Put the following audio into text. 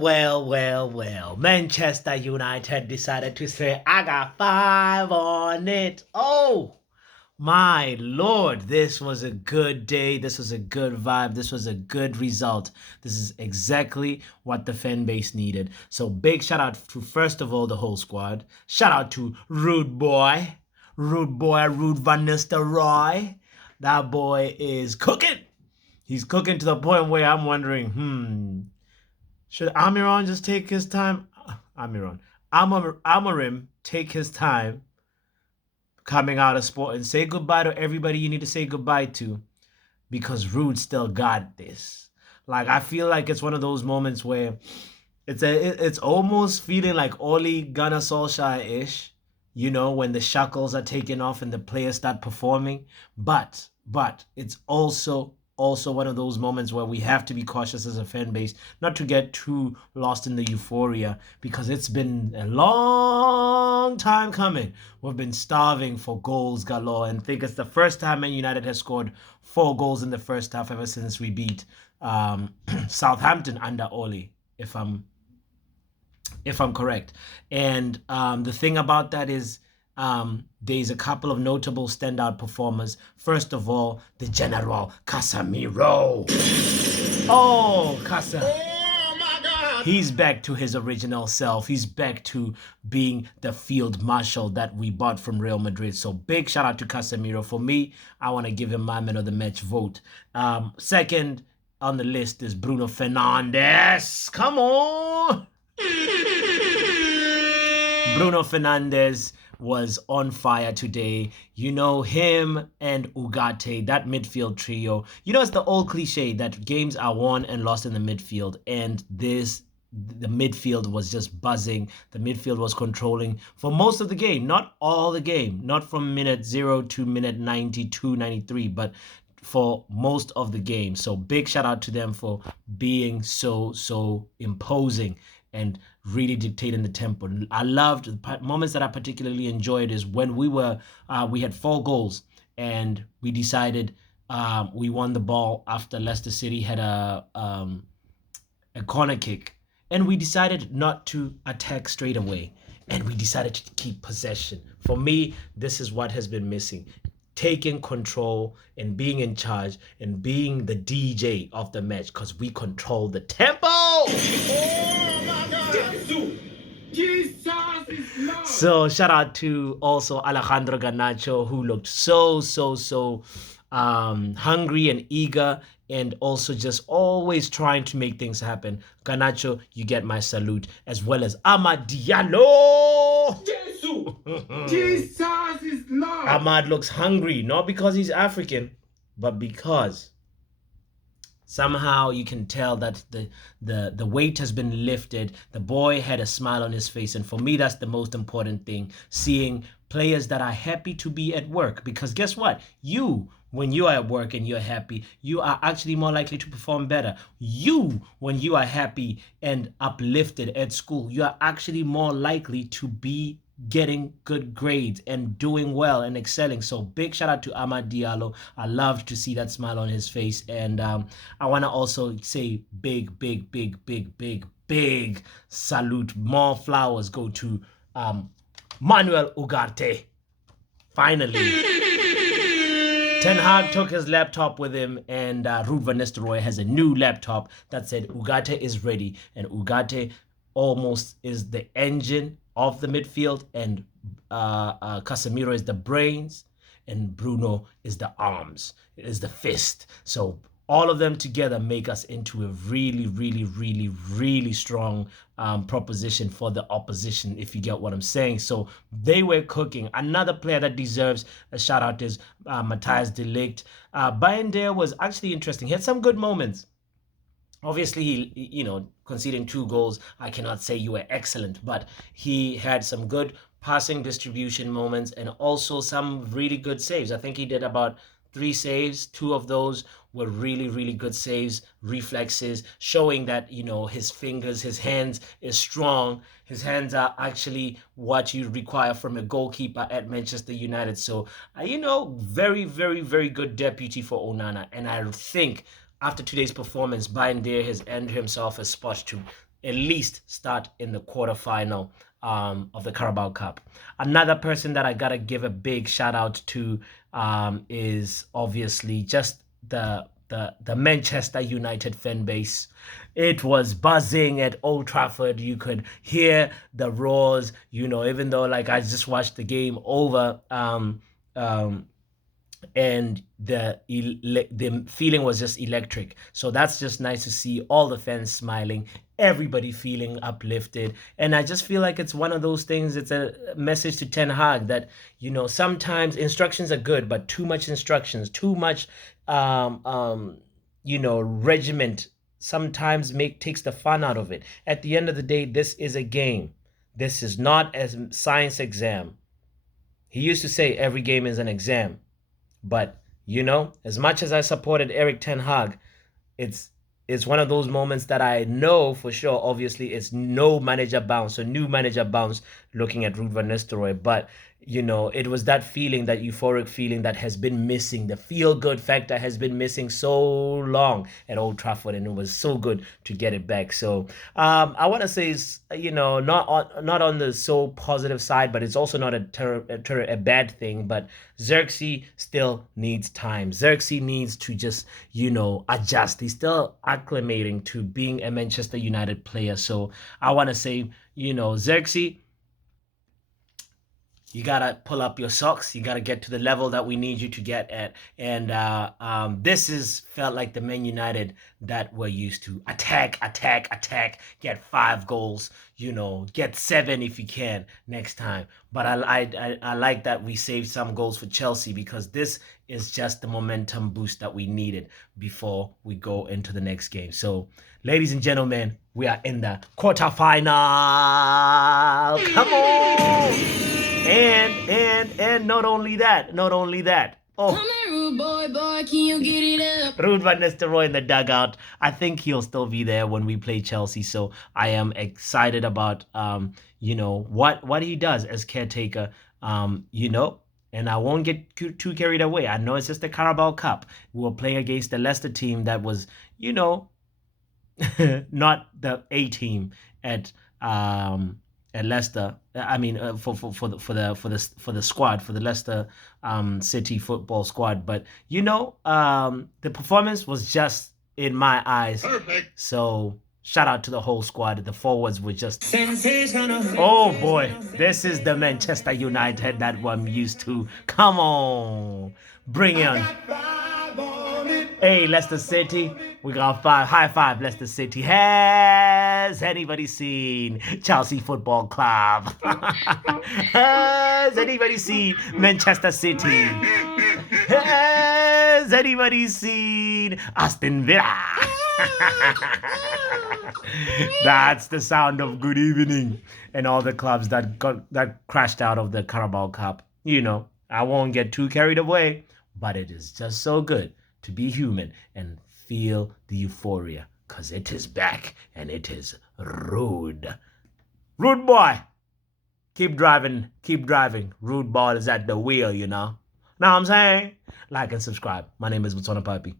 Well. Manchester United decided to say, I got 5 on it. Oh, my Lord, this was a good day. This was a good vibe. This was a good result. This is exactly what the fan base needed. So big shout out to, first of all, the whole squad. Shout out to Ruud Boy, Ruud Van Nistelrooy. That boy is cooking. He's cooking to the point where I'm wondering, should Amiron just take his time? Amarim take his time coming out of sport and say goodbye to everybody you need to say goodbye to, because Rude still got this. Like, I feel like it's one of those moments where it's almost feeling like Ole Gunnar Solskjaer-ish, when the shackles are taken off and the players start performing. But it's also one of those moments where we have to be cautious as a fan base not to get too lost in the euphoria, because it's been a long time coming. We've been starving for goals galore, and I think it's the first time Man United has scored 4 goals in the first half ever since we beat Southampton under Ole, if I'm correct. And the thing about that is, there's a couple of notable standout performers. First of all, the General Casemiro. Oh, Casa. Oh my God. He's back to his original self. He's back to being the field marshal that we bought from Real Madrid. So big shout out to Casemiro. For me, I want to give him my man of the match vote. Second on the list is Bruno Fernandes. Come on. Bruno Fernandes was on fire today. Him and Ugarte, that midfield trio. It's the old cliche that games are won and lost in the midfield. And the midfield was just buzzing. The midfield was controlling for most of the game. Not all the game. Not from minute 0 to minute 92, 93, but for most of the game. So big shout out to them for being so imposing and really dictating the tempo. I loved the moments that I particularly enjoyed is when we had 4 goals and we decided we won the ball after Leicester City had a corner kick, and we decided not to attack straight away, and we decided to keep possession. For me, this is what has been missing. Taking control and being in charge and being the DJ of the match, because we control the tempo. Oh my God. Jesus is Lord. So shout out to also Alejandro Garnacho, who looked so hungry and eager, and also just always trying to make things happen. Garnacho, you get my salute, as well as Amad Diallo. Jesus is Lord. Ahmad looks hungry, not because he's African, but because somehow you can tell that the weight has been lifted. The boy had a smile on his face, and for me, that's the most important thing. Seeing players that are happy to be at work, because guess what? When you are at work and you're happy, you are actually more likely to perform better. When you are happy and uplifted at school, you are actually more likely to be getting good grades and doing well and excelling. So big shout out to Amad Diallo. I loved to see that smile on his face. And I want to also say big salute. More flowers go to Manuel Ugarte. Finally. Ten Hag took his laptop with him, and Ruud Van Nistelrooy has a new laptop that said Ugarte is ready. And Ugarte almost is the engine of the midfield, and Casemiro is the brains, and Bruno is the arms, is the fist. So all of them together make us into a really strong proposition for the opposition, if you get what I'm saying. So they were cooking. Another player that deserves a shout out is Matthias de Ligt. Bayern was actually interesting. He had some good moments. Obviously, he, conceding 2 goals, I cannot say you were excellent, but he had some good passing distribution moments and also some really good saves. I think he did about 3 saves. 2 of those were really good saves, reflexes, showing that, his fingers, his hands is strong. His hands are actually what you require from a goalkeeper at Manchester United. So, very good deputy for Onana. And I think after today's performance, Bayern has earned himself a spot to at least start in the quarterfinal of the Carabao Cup. Another person that I gotta give a big shout out to is obviously just the Manchester United fan base. It was buzzing at Old Trafford. You could hear the roars, even though like I just watched the game over. Um, and the feeling was just electric. So that's just nice to see all the fans smiling, everybody feeling uplifted, and I just feel like it's one of those things. It's a message to Ten Hag that sometimes instructions are good, but too much instructions, too much regiment sometimes takes the fun out of it. At the end of the day, this is a game. This is not a science exam. He used to say every game is an exam. But as much as I supported Eric Ten Hag, it's one of those moments that I know for sure. Obviously, it's no manager bounce, so new manager bounce. Looking at Ruud van Nistelrooy, but it was that feeling, that euphoric feeling that has been missing. The feel-good factor has been missing so long at Old Trafford, and it was so good to get it back. So I want to say, not on the so positive side, but it's also not a bad thing. But Xerxes still needs time. Xerxes needs to just adjust. He's still acclimating to being a Manchester United player. So I want to say, Xerxes, you gotta pull up your socks. You gotta get to the level that we need you to get at. And this is felt like the Man United that we're used to. Attack, attack, attack. Get 5 goals. Get 7 if you can next time. But I like that we saved some goals for Chelsea, because this is just the momentum boost that we needed before we go into the next game. So, ladies and gentlemen, we are in the quarterfinal. Come on! And not only that. Oh, come here, rude boy, can you get it up? Ruud van Nistelrooy in the dugout. I think he'll still be there when we play Chelsea. So I am excited about what he does as caretaker. And I won't get too carried away. I know it's just the Carabao Cup. We were playing against the Leicester team that was, not the A team at Leicester. I mean, for the squad, for the Leicester City football squad. But the performance was just, in my eyes, perfect. So shout out to the whole squad. The forwards were just sensational. Oh boy, this is the Manchester United that I'm used to. Come on, bring it on. Hey, Leicester City, we got 5. High five, Leicester City. Has anybody seen Chelsea Football Club? Has anybody seen Manchester City? Has anybody seen Aston Villa? That's the sound of good evening and all the clubs that crashed out of the Carabao Cup. I won't get too carried away, but it is just so good to be human and feel the euphoria, because it is back, and it is Ruud. Ruud boy, keep driving. Ruud boy is at the wheel, Know what I'm saying? Like and subscribe. My name is Botswana Papi.